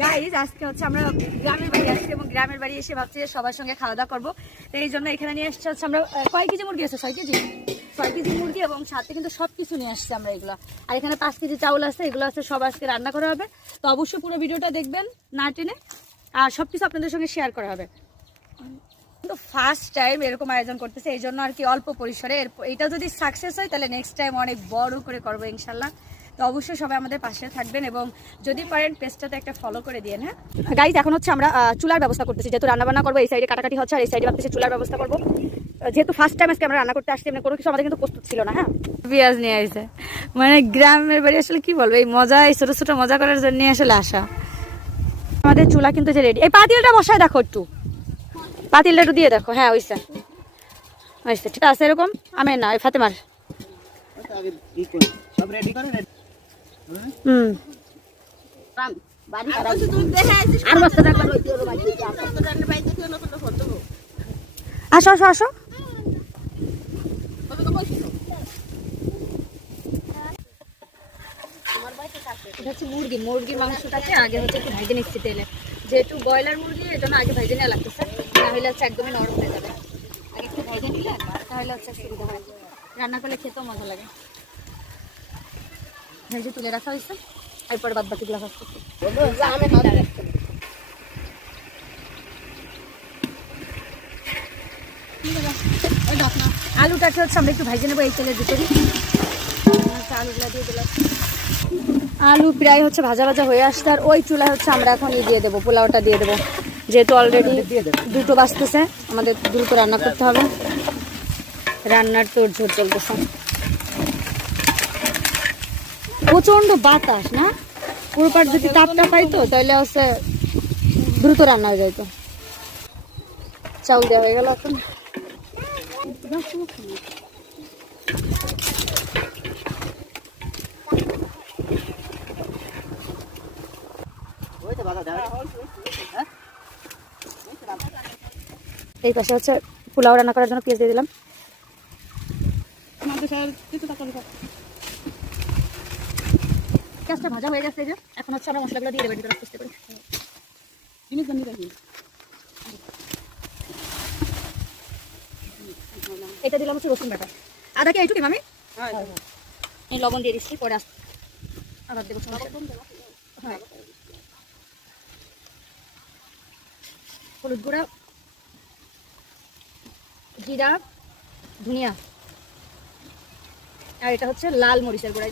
Guys আজকে হচ্ছে আমরা গ্রামের বাড়ি আসছি এবং গ্রামের বাড়ি এসে ভাবছি যে সবার সঙ্গে খাওয়া দাওয়া করবো। তো এই জন্য এখানে নিয়ে আসছে হচ্ছে আমরা কয় কেজি মুরগি আছে? 6 কেজি, 6 কেজি মুরগি এবং সাথে কিন্তু সব কিছু নিয়ে আসছে আমরা এগুলো। আর এখানে 5 কেজি চাউল আছে, এগুলো আছে সব আজকে রান্না করা হবে। তো অবশ্যই পুরো ভিডিওটা দেখবেন না টেনে, আর সব কিছু আপনাদের সঙ্গে শেয়ার করা হবে। কিন্তু ফার্স্ট টাইম এরকম আয়োজন করতেছে, এই জন্য আর কি অল্প পরিসরে। এটা যদি সাকসেস হয় তাহলে নেক্সট টাইম অনেক বড় করে করবো ইনশাল্লাহ। তো অবশ্যই সবাই আমাদের পাশে থাকবেন এবং যদি পারেন পেজটাতে একটা ফলো করে দিন। হ্যাঁ গাইজ, এখন হচ্ছে আমরা চুলার ব্যবস্থা করতেছি, যেহেতু রান্নাবান্না করবো। এই সাইডে কাটাকাটি হচ্ছে আর এই সাইডে ভাবতেছি চুলার ব্যবস্থা করবো, যেহেতু ফার্স্ট টাইম আজকে আমরা রান্না করতে আসছি। কোনো কিছু আমাদের কিন্তু প্রস্তুত ছিল না। হ্যাঁ, পেঁয়াজ নিয়ে আসছে, মানে গ্রামের বাড়ি আসলে কি বলবো, এই মজা, এই ছোটো ছোটো মজা করার জন্য আসলে আসা। আমাদের চুলা কিন্তু যে রেডি। এই পাতিলটা বসায় দেখো, একটু পাতিলটা একটু দিয়ে দেখো। হ্যাঁ ওইসা আচ্ছা ঠিক আছে, এরকম আমি না ওই ফাতেমার। আসো আসো আসো। এটা হচ্ছে মুরগি, মুরগির মাংসটাকে আগে হচ্ছে একটু ভাইজে নিচ্ছি তেলে, যেহেতু ব্রয়লার মুরগি এই জন্য আগে ভাইজে নেওয়া লাগতেছে, না হলে হচ্ছে একদমই নরম হয়ে যাবে। আগে একটু ভাইজে নিলে তাহলে হচ্ছে সুবিধা হয়, রান্না করলে খেতেও মজা লাগে। ভেজে তুলে রাখা হয়েছে, এরপরে বাদ বাকিগুলো ভাজ করছি। আলুটাকে হচ্ছে আমরা একটু ভাইজে নেবো এই তেলের ভিতরে। আলুগুলা দিয়ে দিলাম, আলু প্রায় হচ্ছে ভাজা ভাজা হয়ে আসছে। আর ওই চুলা হচ্ছে আমরা এখন দিয়ে দেবো, পোলাওটা দিয়ে দেবো, যেহেতু অলরেডি 2টো বাজতেছে, আমাদের দ্রুত রান্না করতে হবে। রান্নার তোর ঝোর চলতেছে, প্রচন্ড বাতাস না, পুরো পাট যদি তাপটা পাইতো তাহলে হচ্ছে দ্রুত রান্না হয়ে যাইতো। চাউল দেওয়া হয়ে গেল এখন। এই পাশে হচ্ছে পোলাও রান্না করার জন্য পেঁয়াজ দিয়ে দিলাম। পেঁয়াজটা ভাজা হয়ে গেছে, যে এখন হচ্ছে আমরা মশলাগুলো দিয়ে দেবো ভিতরে আস্তে করে। এটা দিলাম হচ্ছে রসুন বাটা, আদা কি এইটুকু আমি এই লবণ দিয়ে দিচ্ছি, পরে আবার দেবো। হ্যাঁ, হলুদ গুঁড়া, জিরা, ধনিয়া, আর এটা হচ্ছে লাল মরিচের গুঁড়া।